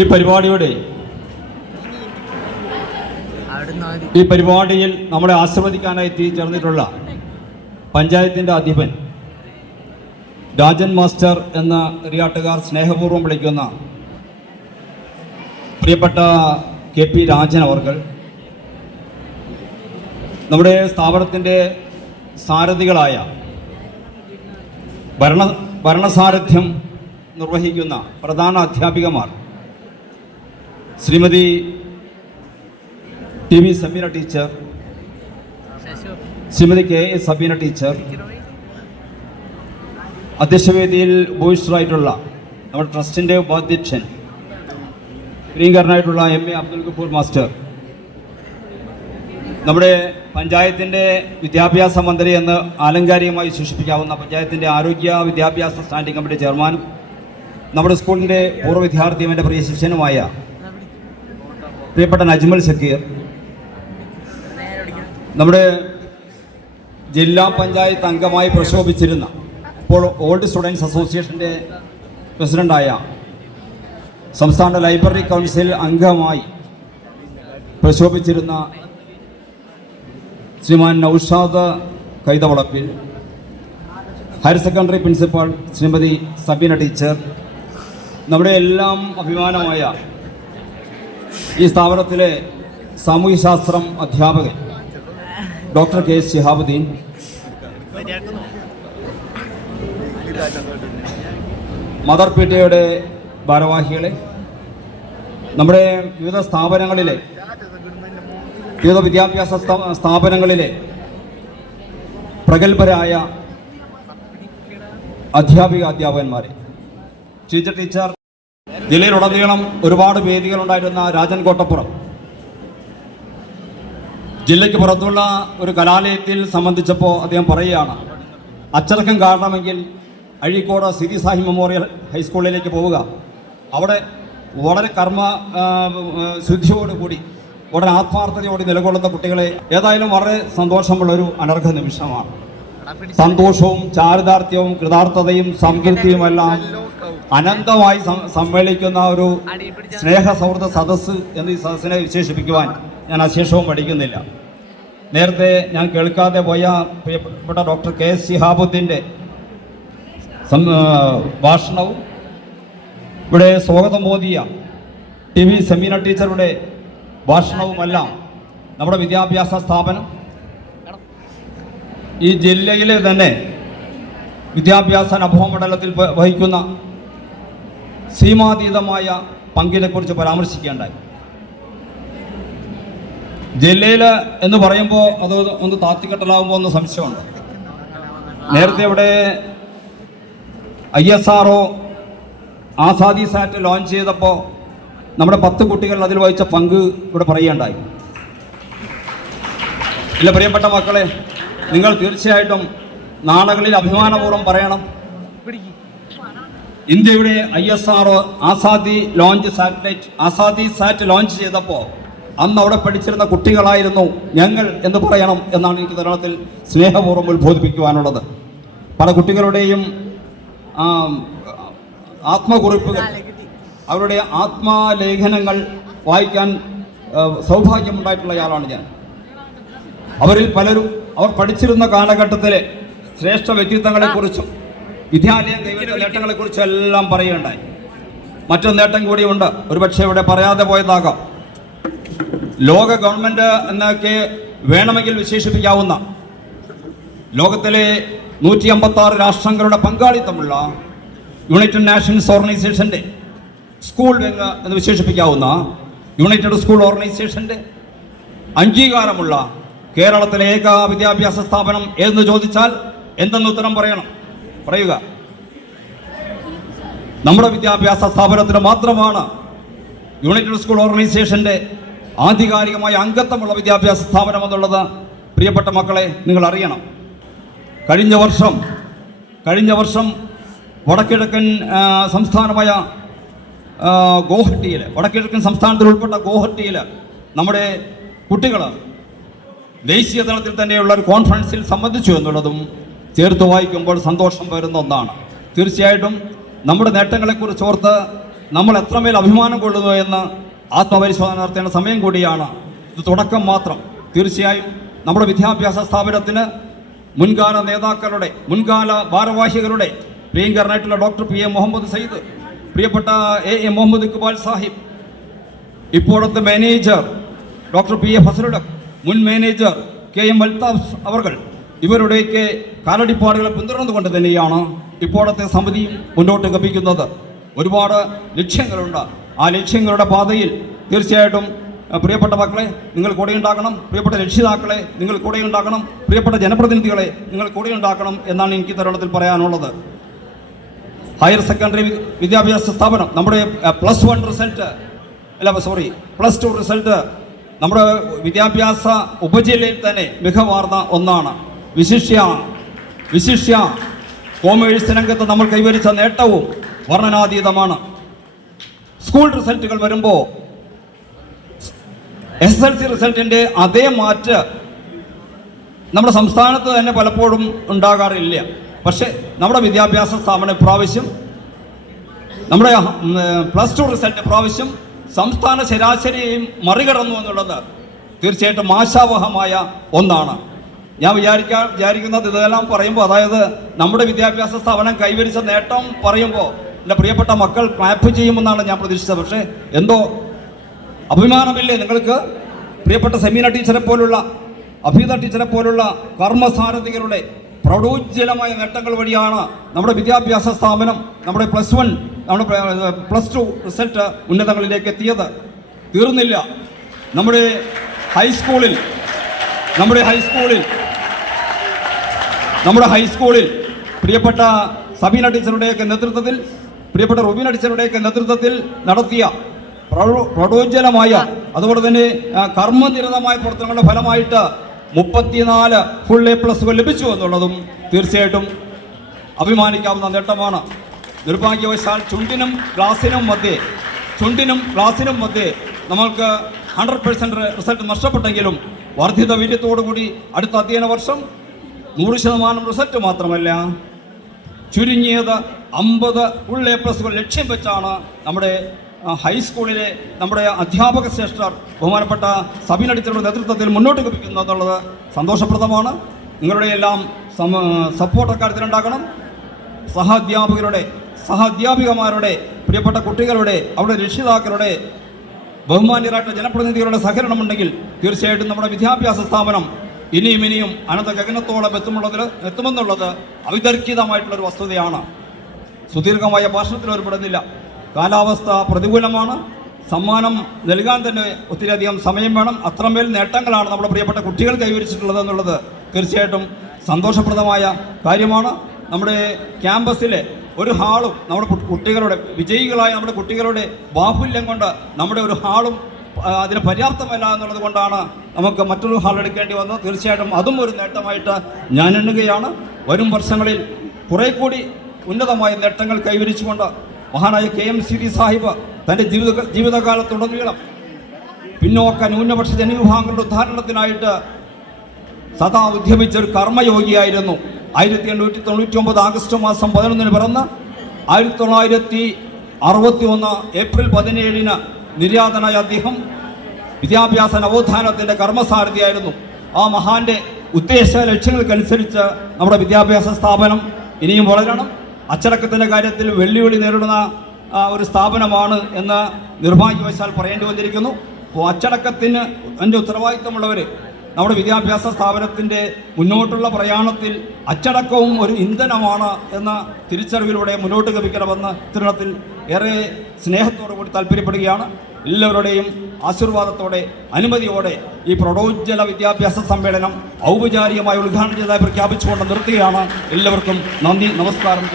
ഈ പരിപാടിയിൽ നമ്മളെ ആശീർവദിക്കാനായി എത്തിച്ചേർന്നിട്ടുള്ള പഞ്ചായത്തിൻ്റെ അധിപൻ രാജൻ മാസ്റ്റർ എന്ന റിയാട്ടുകാർ സ്നേഹപൂർവ്വം വിളിക്കുന്ന പ്രിയപ്പെട്ട KP രാജൻ അവർകൾ, നമ്മുടെ സ്ഥാപനത്തിൻ്റെ സാരഥികളായ ഭരണസാരഥ്യം നിർവഹിക്കുന്ന പ്രധാന അധ്യാപികമാർ Shrimati TV Sameena teacher, Shrimati KA Sabeena teacher, അധ്യക്ഷവേദിയിൽ ഉപവിഷ്ടരായിട്ടുള്ള നമ്മുടെ ട്രസ്റ്റിൻ്റെ ഉപാധ്യക്ഷൻ പ്രിയങ്കരനായിട്ടുള്ള MA അബ്ദുൽ ഗഫൂർ മാസ്റ്റർ, നമ്മുടെ പഞ്ചായത്തിൻ്റെ വിദ്യാഭ്യാസ മന്ത്രി എന്ന് ആലങ്കാരികമായി വിശേഷിപ്പിക്കാവുന്ന പഞ്ചായത്തിൻ്റെ ആരോഗ്യ വിദ്യാഭ്യാസ സ്റ്റാൻഡിംഗ് കമ്മിറ്റി ചെയർമാനും നമ്മുടെ സ്കൂളിൻ്റെ പൂർവ്വ വിദ്യാർത്ഥിയും എൻ്റെ പ്രിയ ശിഷ്യനുമായ പ്രിയപ്പെട്ട നജ്മൽ സക്കീർ, നമ്മുടെ ജില്ലാ പഞ്ചായത്ത് അംഗമായി പ്രക്ഷോഭിച്ചിരുന്ന ഇപ്പോൾ ഓൾഡ് സ്റ്റുഡൻസ് അസോസിയേഷൻ്റെ പ്രസിഡൻ്റായ സംസ്ഥാന ലൈബ്രറി കൗൺസിൽ അംഗമായി പ്രക്ഷോഭിച്ചിരുന്ന Shriman Naushad Kaithavalappil, higher secondary principal Shrimati Sabeena teacher, നമ്മുടെ എല്ലാം അഭിമാനമായ ഈ സ്ഥാപനത്തിലെ സാമൂഹ്യശാസ്ത്രം അധ്യാപകൻ doctor K Shihabuddin, mother PTA ഭാരവാഹികളെ, നമ്മുടെ വിവിധ സ്ഥാപനങ്ങളിലെ വിവിധ വിദ്യാഭ്യാസ സ്ഥാപനങ്ങളിലെ പ്രഗത്ഭരായ അധ്യാപകന്മാരെ, ടീച്ചർ ജില്ലയിലുടനീളം ഒരുപാട് വേദികളുണ്ടായിരുന്ന രാജൻ കോട്ടപ്പുറം ജില്ലയ്ക്ക് പുറത്തുള്ള ഒരു കലാലയത്തിൽ സംബന്ധിച്ചപ്പോൾ അദ്ദേഹം പറയുകയാണ്, അച്ചടക്കം കാരണമെങ്കിൽ അഴീക്കോട് സിരി സാഹി മെമ്മോറിയൽ ഹൈസ്കൂളിലേക്ക് പോവുക, അവിടെ വളരെ ശുദ്ധിയോടുകൂടി വളരെ ആത്മാർത്ഥതയോടെ നിലകൊള്ളുന്ന കുട്ടികളെ. ഏതായാലും വളരെ സന്തോഷമുള്ളൊരു അനർഘ നിമിഷമാണ്. സന്തോഷവും ചാരിതാർത്ഥ്യവും കൃതാർത്ഥതയും സംകീർത്തിയുമെല്ലാം അനന്തമായി സമ്മേളിക്കുന്ന ഒരു സ്നേഹ സൗഹൃദ സദസ്സ് എന്ന് ഈ സദസ്സിനെ വിശേഷിപ്പിക്കുവാൻ ഞാൻ അശേഷവും പഠിക്കുന്നില്ല. നേരത്തെ ഞാൻ കേൾക്കാതെ പോയ പ്രിയപ്പെട്ട ഡോക്ടർ K ശിഹാബുദ്ദീൻ്റെ ഭാഷണവും ഇവിടെ സ്വാഗതം മോദിയ TV സമീന ടീച്ചറുടെ ഭാഷണവുമെല്ലാം നമ്മുടെ വിദ്യാഭ്യാസ സ്ഥാപനം ഈ ജില്ലയിലെ തന്നെ വിദ്യാഭ്യാസ അനുഭവമണ്ഡലത്തിൽ വഹിക്കുന്ന സീമാതീതമായ പങ്കിനെക്കുറിച്ച് പരാമർശിക്കേണ്ടായി. ജില്ലയിൽ എന്ന് പറയുമ്പോൾ അത് ഒന്ന് താത്തിക്കെട്ടലാകുമ്പോൾ ഒന്ന് സംശയമുണ്ട്. നേരത്തെ ഇവിടെ ISRO ആസാദി സാറ്റ് ലോഞ്ച് ചെയ്തപ്പോൾ നമ്മുടെ 10 കുട്ടികൾ അതിൽ വഹിച്ച പങ്ക് ഇവിടെ പറയുകയുണ്ടായി. ഇല്ല പ്രിയപ്പെട്ട മക്കളെ, നിങ്ങൾ തീർച്ചയായിട്ടും നാളുകളിൽ അഭിമാനപൂർവ്വം പറയണം, ഇന്ത്യയുടെ ISRO ആസാദി സാറ്റ് ലോഞ്ച് ചെയ്തപ്പോൾ അന്ന് അവിടെ പഠിച്ചിരുന്ന കുട്ടികളായിരുന്നു ഞങ്ങൾ എന്ന് പറയണം എന്നാണ് എനിക്ക് തരുണത്തിൽ സ്നേഹപൂർവ്വം ഉത്ബോധിപ്പിക്കുവാനുള്ളത്. പല കുട്ടികളുടെയും ആത്മകുറിപ്പുകൾ, അവരുടെ ആത്മലേഖനങ്ങൾ വായിക്കാൻ സൗഭാഗ്യമുണ്ടായിട്ടുള്ളയാളാണ് ഞാൻ. അവരിൽ പലരും അവർ പഠിച്ചിരുന്ന കാലഘട്ടത്തിലെ ശ്രേഷ്ഠ വ്യക്തിത്വങ്ങളെക്കുറിച്ചും വിദ്യാലയം കൈവരിച്ച നേട്ടങ്ങളെക്കുറിച്ചും എല്ലാം പറയുകയുണ്ടായി. മറ്റൊരു നേട്ടം കൂടിയുണ്ട്, ഒരുപക്ഷെ ഇവിടെ പറയാതെ പോയതാകാം. ലോക ഗവൺമെൻറ് എന്നൊക്കെ വേണമെങ്കിൽ വിശേഷിപ്പിക്കാവുന്ന ലോകത്തിലെ 156 രാഷ്ട്രങ്ങളുടെ പങ്കാളിത്തമുള്ള യുണൈറ്റഡ് നേഷൻസ് ഓർഗനൈസേഷൻ്റെ സ്കൂൾ വിങ് എന്ന് വിശേഷിപ്പിക്കാവുന്ന യുണൈറ്റഡ് സ്കൂൾ ഓർഗനൈസേഷൻ്റെ അംഗീകാരമുള്ള കേരളത്തിലെ ഏക വിദ്യാഭ്യാസ സ്ഥാപനം ഏതെന്ന് ചോദിച്ചാൽ എന്തെന്ന് ഉത്തരം പറയുക. നമ്മുടെ വിദ്യാഭ്യാസ സ്ഥാപനത്തിന് മാത്രമാണ് യുണൈറ്റഡ് സ്കൂൾ ഓർഗനൈസേഷൻ്റെ ആധികാരികമായ അംഗത്വമുള്ള വിദ്യാഭ്യാസ സ്ഥാപനം എന്നുള്ളത് പ്രിയപ്പെട്ട മക്കളെ നിങ്ങൾ അറിയണം. കഴിഞ്ഞ വർഷം വടക്കിഴക്കൻ സംസ്ഥാനമായ ഗോഹട്ടിയിൽ, വടക്കിഴക്കൻ സംസ്ഥാനത്തിൽ ഉൾപ്പെട്ട ഗോഹട്ടിയിൽ നമ്മുടെ കുട്ടികൾ ദേശീയ തലത്തിൽ തന്നെയുള്ള ഒരു കോൺഫറൻസിൽ സംബന്ധിച്ചു എന്നുള്ളതും ചേർത്ത് വായിക്കുമ്പോൾ സന്തോഷം വരുന്ന ഒന്നാണ്. തീർച്ചയായിട്ടും നമ്മുടെ നേട്ടങ്ങളെക്കുറിച്ച് ഓർത്ത് നമ്മൾ എത്രമേൽ അഭിമാനം കൊള്ളുന്നു എന്ന് ആത്മപരിശോധന നടത്തേണ്ട സമയം കൂടിയാണ്. ഇത് തുടക്കം മാത്രം. തീർച്ചയായും നമ്മുടെ വിദ്യാഭ്യാസ സ്ഥാപനത്തിന് മുൻകാല നേതാക്കളുടെ, മുൻകാല ഭാരവാഹികളുടെ, പ്രിയങ്കരനായിട്ടുള്ള doctor P A Muhammad Sayyid, പ്രിയപ്പെട്ട എ മുഹമ്മദ് ഇക്ബാൽ സാഹിബ്, ഇപ്പോഴത്തെ മാനേജർ ഡോക്ടർ പി എ ഫസലുടക്, മുൻ മാനേജർ കെ എം അൽത്താഫ് അവർ, ഇവരുടെയൊക്കെ കാലടിപ്പാടുകളെ പിന്തുടർന്നുകൊണ്ട് തന്നെയാണ് ഇപ്പോഴത്തെ സമിതിയും മുന്നോട്ട് ഗമിക്കുന്നത്. ഒരുപാട് ലക്ഷ്യങ്ങളുണ്ട്. ആ ലക്ഷ്യങ്ങളുടെ പാതയിൽ തീർച്ചയായിട്ടും പ്രിയപ്പെട്ട മക്കളെ നിങ്ങൾ കൂടെയുണ്ടാക്കണം, പ്രിയപ്പെട്ട രക്ഷിതാക്കളെ നിങ്ങൾ കൂടെയുണ്ടാക്കണം, പ്രിയപ്പെട്ട ജനപ്രതിനിധികളെ നിങ്ങൾ കൂടെയുണ്ടാക്കണം എന്നാണ് എനിക്ക് തരുണത്തിൽ പറയാനുള്ളത്. ഹയർ സെക്കൻഡറി വിദ്യാഭ്യാസ സ്ഥാപനം നമ്മുടെ +1 റിസൾട്ട് +2 റിസൾട്ട് നമ്മുടെ വിദ്യാഭ്യാസ ഉപജില്ലയിൽ തന്നെ മികവാർന്ന ഒന്നാണ്. വിശിഷ്യ കോമേഴ്സ് രംഗത്ത് നമ്മൾ കൈവരിച്ച നേട്ടവും വർണ്ണനാതീതമാണ്. സ്കൂൾ റിസൾട്ടുകൾ വരുമ്പോൾ SSLC റിസൾട്ടിൻ്റെ അതേ മാറ്റ് നമ്മുടെ സംസ്ഥാനത്ത് തന്നെ പലപ്പോഴും ഉണ്ടാകാറില്ല. പക്ഷേ നമ്മുടെ വിദ്യാഭ്യാസ സ്ഥാപനം ഇപ്രാവശ്യം, നമ്മുടെ +2 റിസൾട്ട് ഇപ്രാവശ്യം സംസ്ഥാന ശരാശരിയെയും മറികടന്നു എന്നുള്ളത് തീർച്ചയായിട്ടും ആശാവഹമായ ഒന്നാണ്. ഞാൻ വിചാരിക്കുന്നത് ഇതെല്ലാം പറയുമ്പോൾ, അതായത് നമ്മുടെ വിദ്യാഭ്യാസ സ്ഥാപനം കൈവരിച്ച നേട്ടം പറയുമ്പോൾ എൻ്റെ പ്രിയപ്പെട്ട മക്കൾ ക്ലാപ്പ് ചെയ്യുമെന്നാണ് ഞാൻ പ്രതീക്ഷിച്ചത്. പക്ഷേ എന്തോ അഭിമാനമില്ലേ നിങ്ങൾക്ക്? പ്രിയപ്പെട്ട സെമീന ടീച്ചറെ പോലുള്ള, അഭിത ടീച്ചറെ പോലുള്ള കർമ്മസാരഥികളുടെ പ്രൗഢോജ്വലമായ നേട്ടങ്ങൾ വഴിയാണ് നമ്മുടെ വിദ്യാഭ്യാസ സ്ഥാപനം നമ്മുടെ +1 നമ്മുടെ +2 റിസൾട്ട് ഉന്നതങ്ങളിലേക്ക് എത്തിയത്. തീർന്നില്ല. നമ്മുടെ ഹൈസ്കൂളിൽ പ്രിയപ്പെട്ട സബീന ടീച്ചറുടെയൊക്കെ നേതൃത്വത്തിൽ, പ്രിയപ്പെട്ട റുബീന ടീച്ചറുടെയൊക്കെ നേതൃത്വത്തിൽ നടത്തിയ പ്രൗഢോജ്വലമായ, അതുപോലെ തന്നെ കർമ്മനിരതമായ പ്രവർത്തനങ്ങളുടെ ഫലമായിട്ട് 34 ഫുൾ A+ ലഭിച്ചു എന്നുള്ളതും തീർച്ചയായിട്ടും അഭിമാനിക്കാവുന്ന നേട്ടമാണ്. നിർഭാഗ്യവശാൽ ചുണ്ടിനും ഗ്ലാസിനും മധ്യേ നമ്മൾക്ക് 100% റിസൾട്ട് നഷ്ടപ്പെട്ടെങ്കിലും വർദ്ധിത വീര്യത്തോടുകൂടി അടുത്ത അധ്യയന വർഷം 100% റിസൾട്ട് മാത്രമല്ല, ചുരുങ്ങിയത് 50 ഫുൾ A+ ലക്ഷ്യം വെച്ചാണ് നമ്മുടെ ഹൈസ്കൂളിലെ നമ്മുടെ അധ്യാപക ശ്രേഷ്ഠർ ബഹുമാനപ്പെട്ട സബീന ടീച്ചറുടെ നേതൃത്വത്തിൽ മുന്നോട്ട് ഗമിക്കുന്നത് എന്നുള്ളത് സന്തോഷപ്രദമാണ്. നിങ്ങളുടെ എല്ലാം സപ്പോർട്ട് അക്കാര്യത്തിലുണ്ടാകണം. സഹാധ്യാപികമാരുടെ, പ്രിയപ്പെട്ട കുട്ടികളുടെ, അവരുടെ രക്ഷിതാക്കളുടെ, ബഹുമാന്യരായിട്ടുള്ള ജനപ്രതിനിധികളുടെ സഹകരണമുണ്ടെങ്കിൽ തീർച്ചയായിട്ടും നമ്മുടെ വിദ്യാഭ്യാസ സ്ഥാപനം ഇനിയും അനന്ത ഗഗനത്തോളം എത്തുമെന്നുള്ളത് അവിതർക്കിതമായിട്ടുള്ളൊരു വസ്തുതയാണ്. സുദീർഘമായ ഭാഷണത്തിൽ ഏർപ്പെടുന്നില്ല. കാലാവസ്ഥ പ്രതികൂലമാണ്. സമ്മാനം നൽകാൻ തന്നെ ഒത്തിരിയധികം സമയം വേണം. അത്രമേൽ നേട്ടങ്ങളാണ് നമ്മുടെ പ്രിയപ്പെട്ട കുട്ടികൾ കൈവരിച്ചിട്ടുള്ളത് എന്നുള്ളത് തീർച്ചയായിട്ടും സന്തോഷപ്രദമായ കാര്യമാണ്. നമ്മുടെ ക്യാമ്പസിലെ ഒരു ഹാളും നമ്മുടെ കുട്ടികളുടെ, വിജയികളായ നമ്മുടെ കുട്ടികളുടെ ബാഹുല്യം കൊണ്ട് നമ്മുടെ ഒരു ഹാളും അതിന് പര്യാപ്തമല്ല എന്നുള്ളത് കൊണ്ടാണ് നമുക്ക് മറ്റൊരു ഹാൾ എടുക്കേണ്ടി വന്നത്. തീർച്ചയായിട്ടും അതും ഒരു നേട്ടമായിട്ട് ഞാൻ എണ്ണുകയാണ്. വരും വർഷങ്ങളിൽ കുറെ കൂടി ഉന്നതമായ നേട്ടങ്ങൾ കൈവരിച്ചുകൊണ്ട് മഹാനായ KMCD സാഹിബ് തൻ്റെ ജീവിതകാലത്തുടനീളം പിന്നോക്ക ന്യൂനപക്ഷ ജനവിഭാഗങ്ങളുടെ ഉദ്ധാരണത്തിനായിട്ട് സദാ ഉദ്യമിച്ചൊരു കർമ്മയോഗിയായിരുന്നു. 1899 ആഗസ്റ്റ് മാസം 11 പിറന്ന് 1961 ഏപ്രിൽ 17 നിര്യാതനായ അദ്ദേഹം വിദ്യാഭ്യാസ നവോത്ഥാനത്തിൻ്റെ കർമ്മസാരഥിയായിരുന്നു. ആ മഹാന്റെ ഉദ്ദേശ ലക്ഷ്യങ്ങൾക്കനുസരിച്ച് നമ്മുടെ വിദ്യാഭ്യാസ സ്ഥാപനം ഇനിയും വളരണം. അച്ചടക്കത്തിൻ്റെ കാര്യത്തിൽ വെല്ലുവിളി നേരിടുന്ന ഒരു സ്ഥാപനമാണ് എന്ന് നിർഭാഗ്യവശാൽ പറയേണ്ടി വന്നിരിക്കുന്നു. അപ്പോൾ അച്ചടക്കത്തിന് എൻ്റെ ഉത്തരവാദിത്തമുള്ളവർ നമ്മുടെ വിദ്യാഭ്യാസ സ്ഥാപനത്തിൻ്റെ മുന്നോട്ടുള്ള പ്രയാണത്തിൽ അച്ചടക്കവും ഒരു ഇന്ധനമാണ് എന്ന തിരിച്ചറിവിലൂടെ മുന്നോട്ട് ഗമിക്കണമെന്ന് തരുണത്തിൽ ഏറെ സ്നേഹത്തോടു കൂടി താല്പര്യപ്പെടുകയാണ്. എല്ലാവരുടെയും ആശീർവാദത്തോടെ, അനുമതിയോടെ ഈ പ്രൗഢോജ്വല വിദ്യാഭ്യാസ സമ്മേളനം ഔപചാരികമായി ഉദ്ഘാടനം ചെയ്തതായി പ്രഖ്യാപിച്ചുകൊണ്ട് നിർത്തുകയാണ്. എല്ലാവർക്കും നന്ദി, നമസ്കാരം.